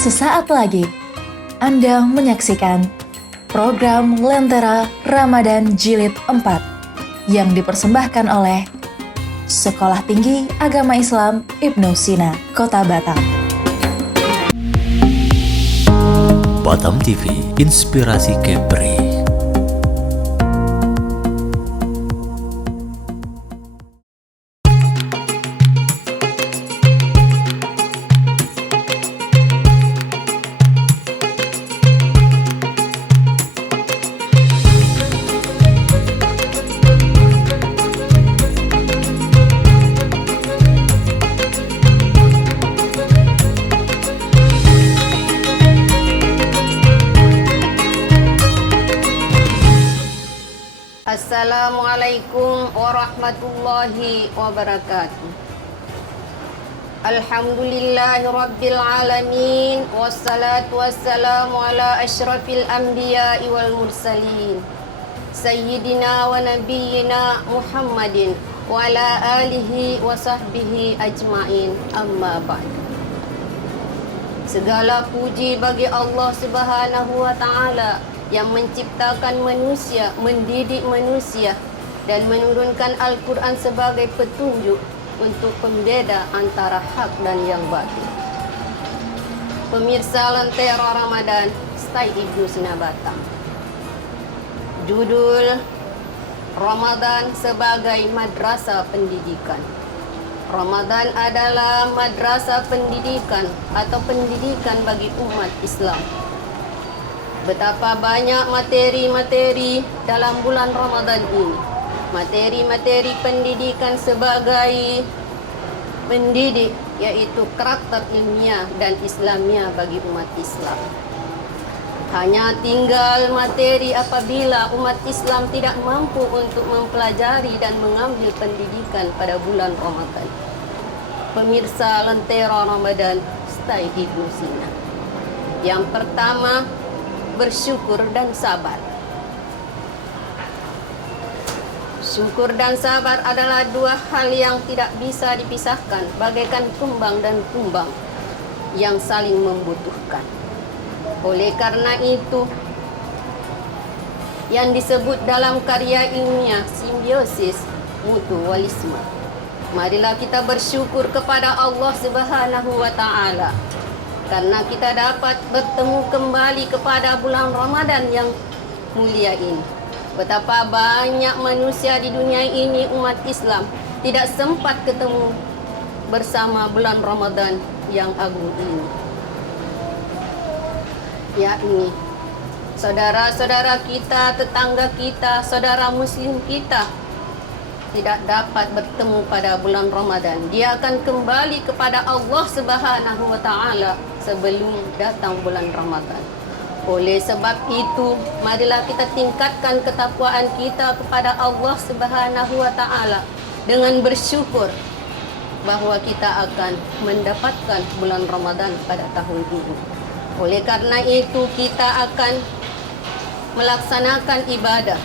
Sesaat lagi, Anda menyaksikan program Lentera Ramadan Jilid 4 yang dipersembahkan oleh Sekolah Tinggi Agama Islam Ibnu Sina, Kota Batam. Batam TV, inspirasi Kepri. Assalamualaikum warahmatullahi wabarakatuh. Alhamdulillahi rabbil alamin, wassalatu wassalamu ala asyrafil anbiya'i wal mursalin, sayyidina wa nabiyyina Muhammadin wa ala alihi wa sahbihi ajma'in, amma ba'd. Segala puji bagi Allah Subhanahu wa ta'ala yang menciptakan manusia, mendidik manusia dan menurunkan Al-Quran sebagai petunjuk untuk pembeda antara hak dan yang batil. Pemirsa Lentera Ramadan, Stay Ibnu Sina Batam. Judul Ramadan sebagai madrasah pendidikan. Ramadan adalah madrasah pendidikan atau pendidikan bagi umat Islam. Betapa banyak materi-materi dalam bulan Ramadan ini. Materi-materi pendidikan sebagai pendidik, yaitu karakter ilmiah dan Islamiyah bagi umat Islam. Hanya tinggal materi apabila umat Islam tidak mampu untuk mempelajari dan mengambil pendidikan pada bulan Ramadan. Pemirsa Lentera Ramadan, Stay Ibnu Sina. Yang pertama, bersyukur dan sabar. Syukur dan sabar adalah dua hal yang tidak bisa dipisahkan, bagaikan kembang dan tumbang yang saling membutuhkan. Oleh karena itu, yang disebut dalam karya ilmiah simbiosis mutualisme. Marilah kita bersyukur kepada Allah Subhanahu wa ta'ala karena kita dapat bertemu kembali kepada bulan Ramadan yang mulia ini. Betapa banyak manusia di dunia ini, umat Islam, tidak sempat ketemu bersama bulan Ramadan yang agung ini. Yakni saudara-saudara kita, tetangga kita, saudara muslim kita tidak dapat bertemu pada bulan Ramadan. Dia akan kembali kepada Allah Subhanahu wa ta'ala sebelum datang bulan Ramadan. Oleh sebab itu, marilah kita tingkatkan ketakwaan kita kepada Allah Subhanahu wa ta'ala dengan bersyukur bahwa kita akan mendapatkan bulan Ramadan pada tahun ini. Oleh karena itu, kita akan melaksanakan ibadah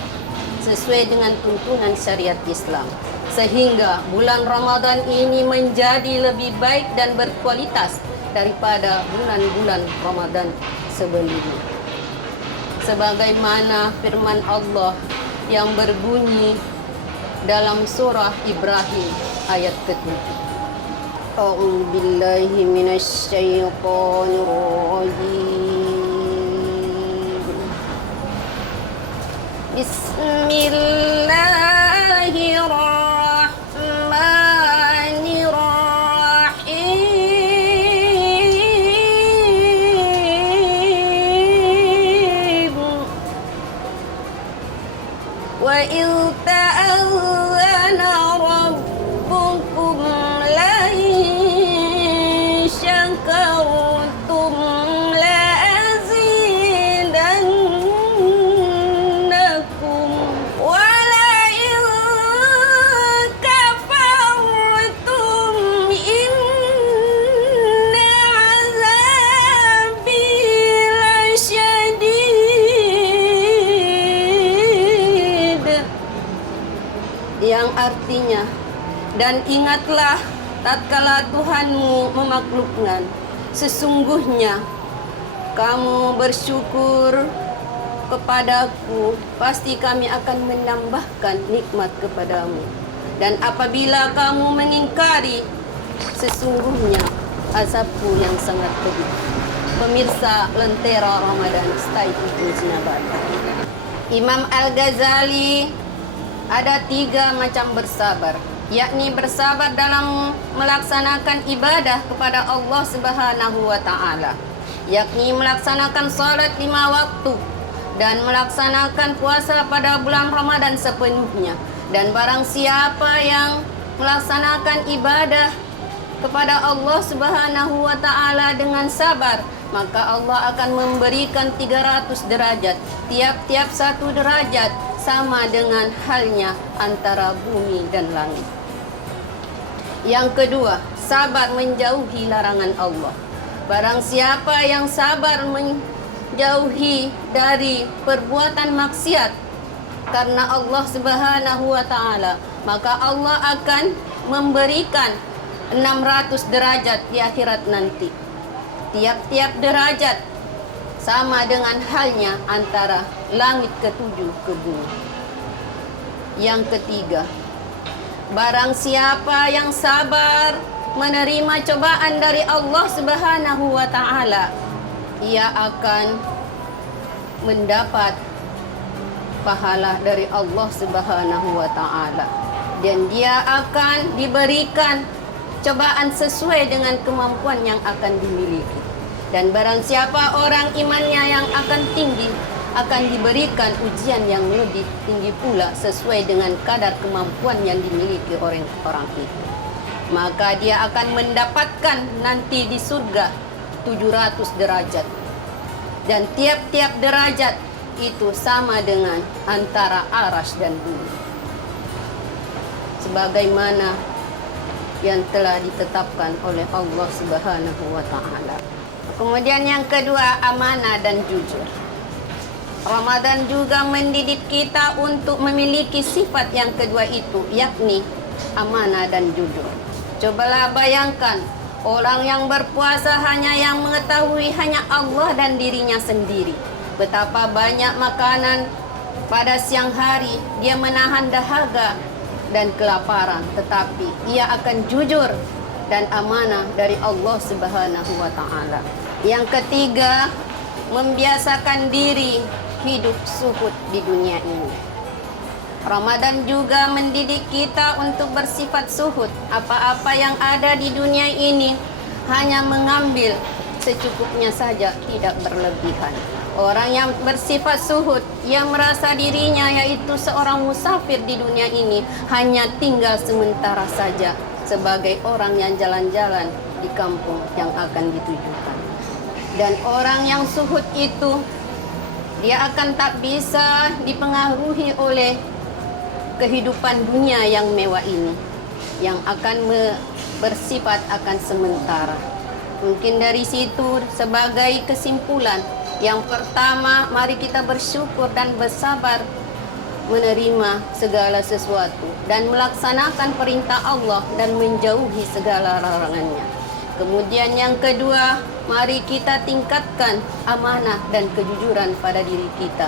sesuai dengan tuntunan syariat Islam, sehingga bulan Ramadan ini menjadi lebih baik dan berkualitas daripada bulan-bulan Ramadan sebelumnya. Sebagaimana firman Allah yang berbunyi dalam surah Ibrahim ayat ke-7. A'udzu billahi minasyaitonir rajim. Bismillahirrahmanirrahim. Wa idh ta'azzana rabbukum la in syakartum yang artinya, dan ingatlah tatkala Tuhanmu memaklukkan, sesungguhnya kamu bersyukur kepadaku, pasti kami akan menambahkan nikmat kepadamu. Dan apabila kamu mengingkari, sesungguhnya azabku yang sangat pedih. Pemirsa Lentera Ramadan, Stay Ibnu Sina Batam. Imam Al-Ghazali ada 3 macam bersabar, yakni bersabar dalam melaksanakan ibadah kepada Allah Subhanahu wa Ta'ala, yakni melaksanakan salat 5 waktu dan melaksanakan puasa pada bulan Ramadan sepenuhnya. Dan barang siapa yang melaksanakan ibadah kepada Allah Subhanahu wa Ta'ala dengan sabar, maka Allah akan memberikan 300 derajat. Tiap-tiap 1 derajat sama dengan halnya antara bumi dan langit. Yang kedua, sabar menjauhi larangan Allah. Barang siapa yang sabar menjauhi dari perbuatan maksiat karena Allah Subhanahu wa Ta'ala, maka Allah akan memberikan 600 derajat di akhirat nanti. Tiap-tiap derajat sama dengan halnya antara langit ke-7 ke bumi. Yang ketiga, barang siapa yang sabar menerima cobaan dari Allah Subhanahu wa Ta'ala, ia akan mendapat pahala dari Allah Subhanahu wa Ta'ala, dan dia akan diberikan cobaan sesuai dengan kemampuan yang akan dimiliki. Dan barang siapa orang imannya yang akan tinggi, akan diberikan ujian yang lebih tinggi pula sesuai dengan kadar kemampuan yang dimiliki oleh orang itu. Maka dia akan mendapatkan nanti di surga 700 derajat. Dan tiap-tiap derajat itu sama dengan antara arsy dan bumi. Sebagaimana yang telah ditetapkan oleh Allah Subhanahu wa Ta'ala. Kemudian yang kedua, amanah dan jujur. Ramadan juga mendidik kita untuk memiliki sifat yang kedua itu, yakni amanah dan jujur. Cobalah bayangkan, orang yang berpuasa hanya yang mengetahui hanya Allah dan dirinya sendiri. Betapa banyak makanan pada siang hari, dia menahan dahaga dan kelaparan, tetapi ia akan jujur dan amanah dari Allah Subhanahu wa Ta'ala. Yang ketiga, membiasakan diri hidup zuhud di dunia ini. Ramadan juga mendidik kita untuk bersifat zuhud. Apa-apa yang ada di dunia ini hanya mengambil secukupnya saja, tidak berlebihan. Orang yang bersifat zuhud, yang merasa dirinya yaitu seorang musafir di dunia ini, hanya tinggal sementara saja sebagai orang yang jalan-jalan di kampung yang akan ditujukan. Dan orang yang zuhud itu, dia akan tak bisa dipengaruhi oleh kehidupan dunia yang mewah ini, yang akan bersifat akan sementara. Mungkin dari situ sebagai kesimpulan, yang pertama, mari kita bersyukur dan bersabar menerima segala sesuatu dan melaksanakan perintah Allah dan menjauhi segala larangannya. Kemudian yang kedua, mari kita tingkatkan amanah dan kejujuran pada diri kita.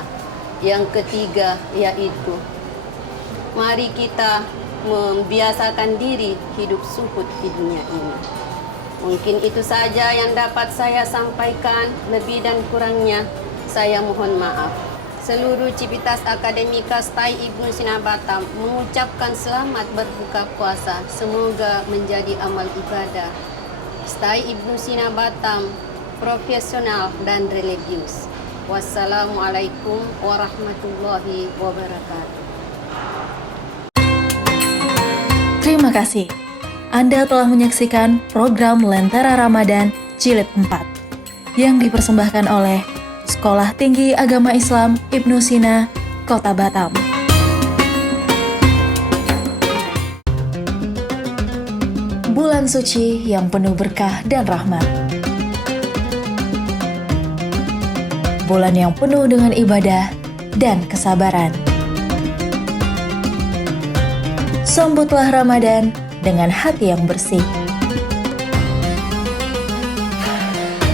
Yang ketiga yaitu mari kita membiasakan diri hidup zuhud di dunia ini. Mungkin itu saja yang dapat saya sampaikan. Lebih dan kurangnya saya mohon maaf. Seluruh Civitas Akademika Stay Ibnu Sina Batam mengucapkan selamat berbuka puasa. Semoga menjadi amal ibadah Stay Ibnu Sina Batam profesional dan religius. Wassalamualaikum warahmatullahi wabarakatuh. Terima kasih. Anda telah menyaksikan program Lentera Ramadan Jilid 4 yang dipersembahkan oleh Sekolah Tinggi Agama Islam Ibnu Sina, Kota Batam. Bulan suci yang penuh berkah dan rahmat. Bulan yang penuh dengan ibadah dan kesabaran. Sambutlah Ramadan dengan hati yang bersih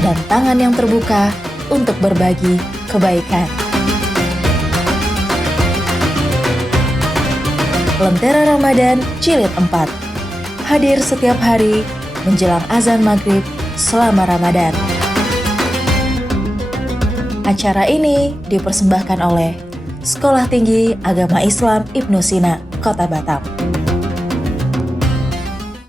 dan tangan yang terbuka untuk berbagi kebaikan. Lentera Ramadan Jilid 4 hadir setiap hari menjelang azan maghrib selama Ramadan. Acara ini dipersembahkan oleh Sekolah Tinggi Agama Islam Ibnu Sina, Kota Batam.